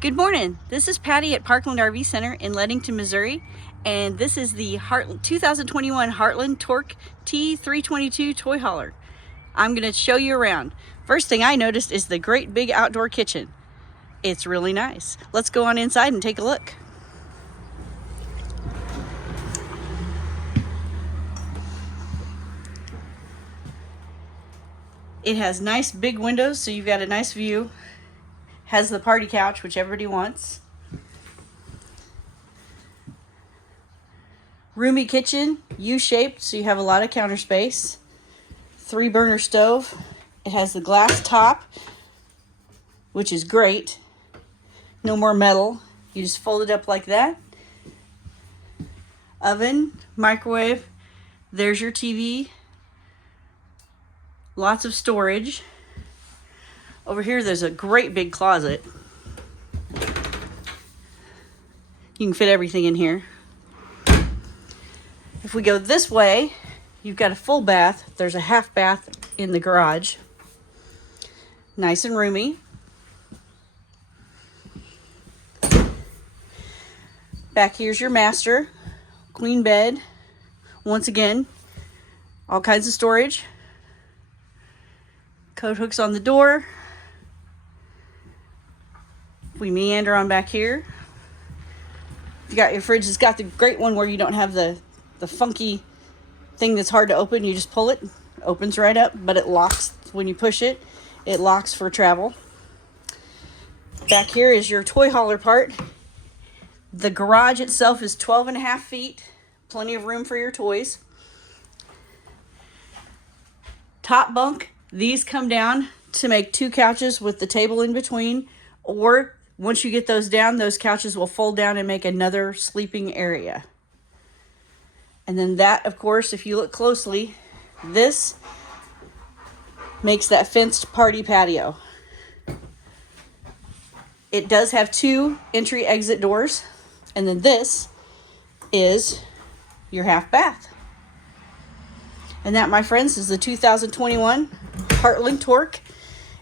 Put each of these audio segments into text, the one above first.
Good morning. This is Patty at Parkland RV Center in Leadington, Missouri, and this is the 2021 Heartland Torque T322 toy hauler. I'm going to show you around. First thing I noticed is the great big outdoor kitchen. It's really nice. Let's go on inside and take a look. It has nice big windows, so you've got a nice view. Has the party couch, which everybody wants. Roomy kitchen, U-shaped, so you have a lot of counter space. 3-burner stove. It has the glass top, which is great. No more metal. You just fold it up like that. Oven, microwave. There's your TV. Lots of storage. Over here, there's a great big closet. You can fit everything in here. If we go this way, you've got a full bath. There's a half bath in the garage. Nice and roomy. Back here's your master. Queen bed. Once again, all kinds of storage. Coat hooks on the door. We meander on back here. You got your fridge. It's got the great one where you don't have the funky thing that's hard to open. You just pull it. It opens right up, but it locks when you push it. It locks for travel. Back here is your toy hauler part. The garage itself is 12.5 feet. Plenty of room for your toys. Top bunk. These come down to make 2 couches with the table in between, or once you get those down, those couches will fold down and make another sleeping area. And then that, of course, if you look closely, this makes that fenced party patio. It does have 2 entry-exit doors, and then this is your half bath. And that, my friends, is the 2021 Heartland Torque.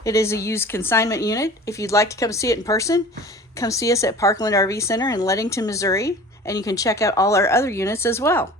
It is a used consignment unit. If you'd like to come see it in person, come see us at Parkland RV Center in Leadington, Missouri, and you can check out all our other units as well.